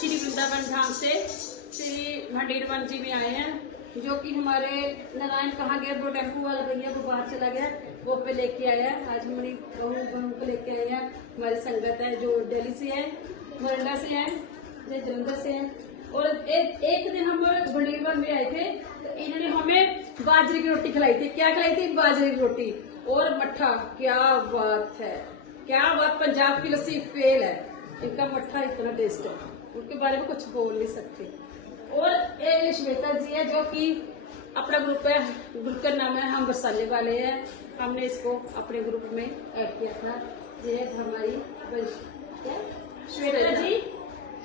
श्री वृंदावन धाम से श्री भंडीर वन जी में आए हैं, जो कि हमारे नारायण कहाँ गया, वो टेम्पू वाला भैया वो बाहर चला गया, वो पे लेके आया। आज हमारी बहू को लेके आए हैं। हमारी संगत है जो दिल्ली से है, मोरंडा से है, जलंधर से है। और एक दिन हम भंडीर वन में आए थे तो इन्होंने हमें बाजरे की रोटी खिलाई थी। क्या खिलाई थी? बाजरे की रोटी और मट्ठा। क्या बात है, क्या बात। पंजाब की लस्सी फेल है, इनका मट्ठा इतना टेस्ट है, उनके बारे में कुछ बोल नहीं सकते। और ये श्वेता जी है जो कि अपना ग्रुप है, ग्रुप का नाम है हम बरसाने वाले हैं। हमने इसको अपने ग्रुप में ऐड किया था। ये हमारी श्वेता जी,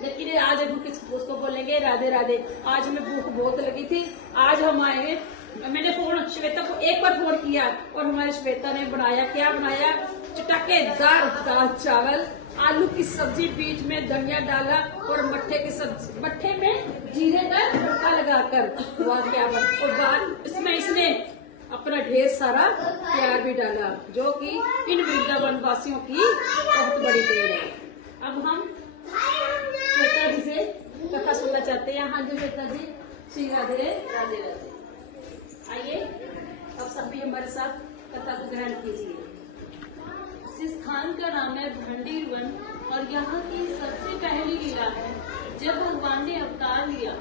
लेकिन आज हम उसको बोलेंगे राधे राधे। आज हमें भूख बहुत लगी थी, आज हम आए। मैंने फोन श्वेता को एक बार फोन किया और हमारे श्वेता ने बनाया, क्या बनाया, चटकेदार दाल चावल, आलू की सब्जी, बीच में धनिया डाला और मट्ठे की सब्जी, मट्ठे में जीरे का तड़का लगाकर। क्या बात। और बाद इसमें इसने अपना ढेर सारा प्यार भी डाला, जो कि इन वृंदावन वासियों की बहुत बड़ी देन है। अब हम श्वेता जी से कथा सुनना चाहते हैं। हाँ जी श्वेता जी, श्री राधे राधे राधे। आइए अब सब भी हमारे साथ कथा को ग्रहण कीजिए। इस स्थान का नाम है भंडीर वन और यहाँ की सबसे पहली लीला है जब भगवान ने अवतार लिया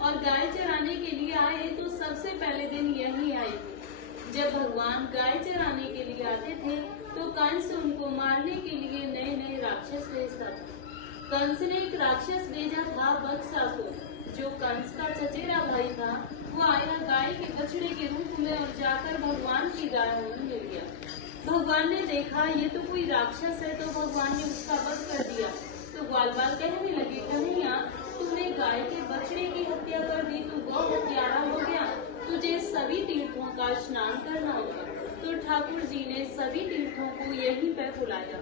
और गाय चराने के लिए आए तो सबसे पहले दिन यही आए थे। जब भगवान गाय चराने के लिए आते थे तो कंस उनको मारने के लिए नए नए राक्षस भेजता था। कंस ने एक राक्षस भेजा था बत्सासुर, जो कंस का चचेरा भाई था। वो आया गाय के बछड़े के रूप में और जाकर भगवान की गाय होने मिल गया। भगवान ने देखा ये तो कोई राक्षस है, तो भगवान ने उसका वध कर दिया। तो ग्वाल बाल कहने लगे, कन्हैया तूने गाय के बछड़े की हत्या कर दी, तू गौ हत्यारा हो गया, तुझे सभी तीर्थों का स्नान करना होगा। तो ठाकुर जी ने सभी तीर्थों को यहीं पर बुलाया।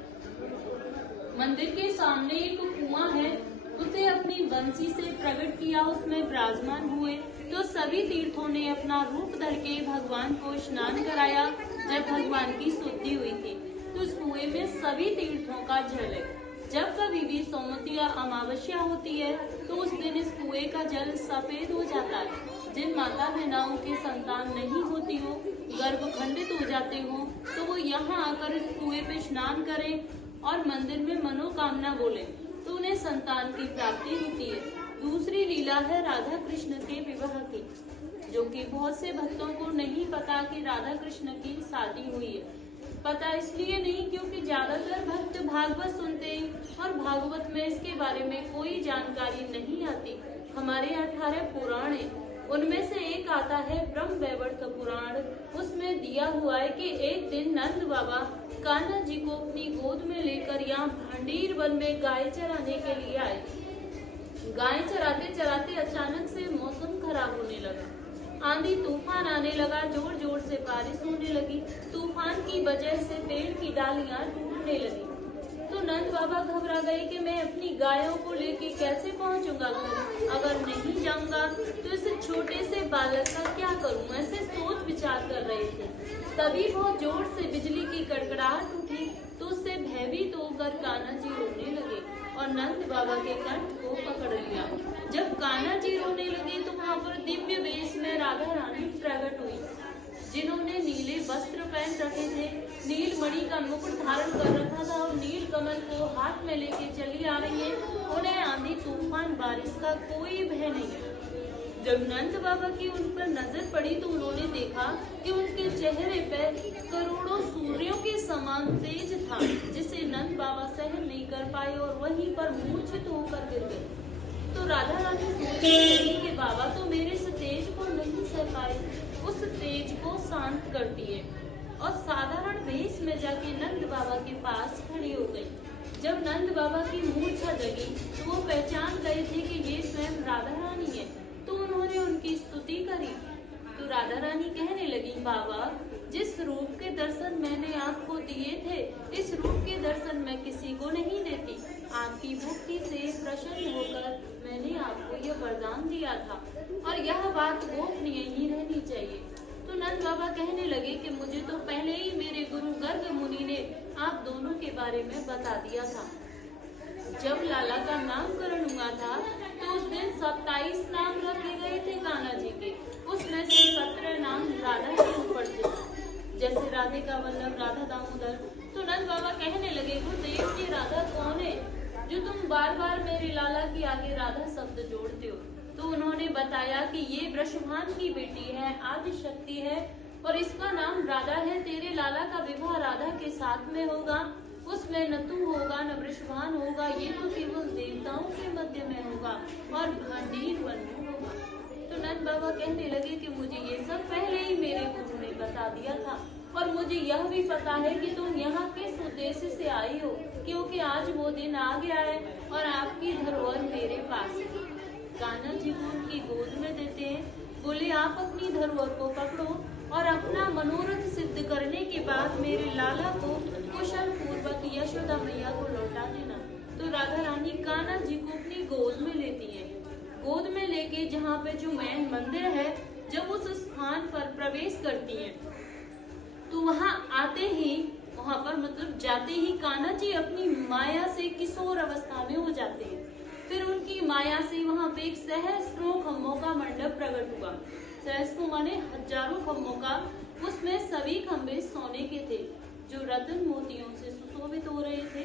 मंदिर के सामने एक कुआं है, उसे अपनी बंसी से प्रकट किया, उसमें विराजमान हुए। तो सभी तीर्थों ने अपना रूप धर के भगवान को स्नान कराया। जब भगवान की शुद्धि हुई थी तो इस कुएं में सभी तीर्थों का जल है। जब कभी भी सोमवती या अमावस्या होती है तो उस दिन इस कुएं का जल सफेद हो जाता है। जिन माता बहनाओं की संतान नहीं होती हो, गर्भ खंडित हो जाते हो, तो वो यहाँ आकर इस कुएं पे स्नान करें और मंदिर में मनोकामना बोले तो उन्हें संतान की प्राप्ति होती है। दूसरी लीला है राधा कृष्ण के विवाह की, जो कि बहुत से भक्तों को नहीं पता कि राधा कृष्ण की शादी हुई है। पता इसलिए नहीं क्योंकि ज्यादातर भक्त भागवत सुनते हैं और भागवत में इसके बारे में कोई जानकारी नहीं आती। हमारे 18 पुराण है, उनमें से एक आता है ब्रह्म वैवर्त पुराण। उसमें दिया हुआ है कि एक दिन नंद बाबा कान्हा जी को अपनी गोद में लेकर यहाँ भंडीर वन में गाय चराने के लिए आए। गाय चराते चराते अचानक से मौसम खराब होने लगा, आंधी तूफान आने लगा, जोर जोर से बारिश होने लगी। तूफान की वजह से पेड़ की डालियां टूटने लगी। तो नंद बाबा घबरा गए कि मैं अपनी गायों को लेके कैसे पहुंचूंगा घर, अगर नहीं जाऊंगा तो इस छोटे से बालक का क्या करूं, ऐसे सोच विचार कर रहे थे। तभी बहुत जोर से बिजली की कड़कड़ाहट उठी तो उससे भयभीत होकर कान्हा जी रोने लगे और नंद बाबा के कंठ को पकड़ लिया। जब कान्हा जी रोने लगे तो वहाँ पर दिव्य वेश में राधा रानी प्रकट हुई, जिन्होंने नीले वस्त्र पहन रखे थे, नील मणि का मुकुट धारण कर रखा था और नील कमल को हाथ में लेके चली आ रही है। उन्हें आंधी तूफान बारिश का कोई भय नहीं है। जब नंद बाबा की उन पर नजर पड़ी तो उन्होंने देखा कि उनके चेहरे पर करोड़ों सूर्यों के समान तेज था, जिसे नंद बाबा सहन नहीं कर पाए और वहीं पर मूर्छित होकर गिर गए। तो राधा रानी सोचने लगी कि बाबा तो मेरे इस तेज को नहीं सह पाए, उस तेज को शांत करती है और साधारण वेश में जाके नंद बाबा के पास खड़ी हो गई। जब नंद बाबा की मूर्छा जगी तो वो पहचान गए थे कि ये स्वयं राधा रानी है, तो उन्होंने उनकी स्तुति करी। तो राधा रानी कहने लगी, बाबा जिस रूप के दर्शन मैंने आपको दिए थे, इस रूप के दर्शन मैं किसी को नहीं देती। आपकी भक्ति से प्रसन्न होकर मैंने आपको यह वरदान दिया था और यह बात गोपनीय ही रहनी चाहिए। तो नंद बाबा कहने लगे कि मुझे तो पहले ही मेरे गुरु गर्ग मुनि ने आप दोनों के बारे में बता दिया था। जब लाला का नामकरण हुआ था 27 नाम रखे गए थे कान्हा जी के, उसमें से 17 नाम राधा के ऊपर थे, जैसे राधिका वल्लभ, राधा दामोदर। तो नंद बाबा कहने लगे, गुरुदेव ये राधा कौन है जो तुम बार बार मेरे लाला के आगे राधा शब्द जोड़ते हो? तो उन्होंने बताया कि ये वृषभान की बेटी है, आदि शक्ति है और इसका नाम राधा है। तेरे लाला का विवाह राधा के साथ में होगा, उसमें न तू होगा न वृषभान होगा, ये तो केवल देवताओं के मध्य में होगा और भांडीर वन में होगा। तो नंद बाबा कहने लगे कि मुझे ये सब पहले ही मेरे गुरु ने बता दिया था और मुझे यह भी पता है कि तुम यहाँ किस उद्देश्य से आई हो, क्योंकि आज वो दिन आ गया है और आपकी धरोहर मेरे पास है। कान्हा जी को उनकी गोद में देते हैं, बोले आप अपनी धरोहर को पकड़ो और अपना मनोरथ सिद्ध करने के बाद मेरे लाला को कुशल पूर्वक यशोदा मैया को लौटा देना। तो राधा रानी कान्हा जी को अपनी गोद में लेती है। गोद में लेके जहाँ पे जो मैन मंदिर है, जब उस स्थान पर प्रवेश करती है तो वहाँ आते ही, वहाँ पर मतलब जाते ही कान्हा जी अपनी माया से किशोर अवस्था में हो जाते हैं। फिर उनकी माया से वहाँ पे एक सहस्त्रों खम्भों का मंडप प्रकट हुआ। सहस्त्रों माने हजारों खम्भों का, उसमें सभी खम्भे सोने के थे जो रत्न मोतियों से सुशोभित हो रहे थे।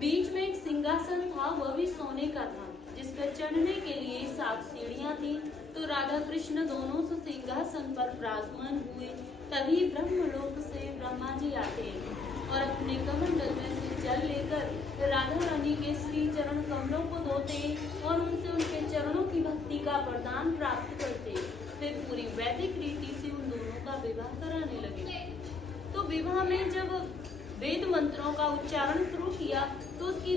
बीच में एक सिंहासन था, वह भी सोने का था, जिस पर चढ़ने के लिए 7 सीढ़ियां थी। तो राधा कृष्ण दोनों से सिंहासन पर विराजमान हुए। तभी ब्रह्मलोक से ब्रह्मा जी आते हैं और अपने कमंडल में से जल लेकर राधा रानी के श्री चरण कमलों को धोते और उनसे उनके चरणों की भक्ति का वरदान प्राप्त करते। फिर पूरी वैदिक रीति से उन दोनों का विवाह कराने लगे। तो विवाह में जब वेद मंत्रों का उच्चारण शुरू किया तो उसकी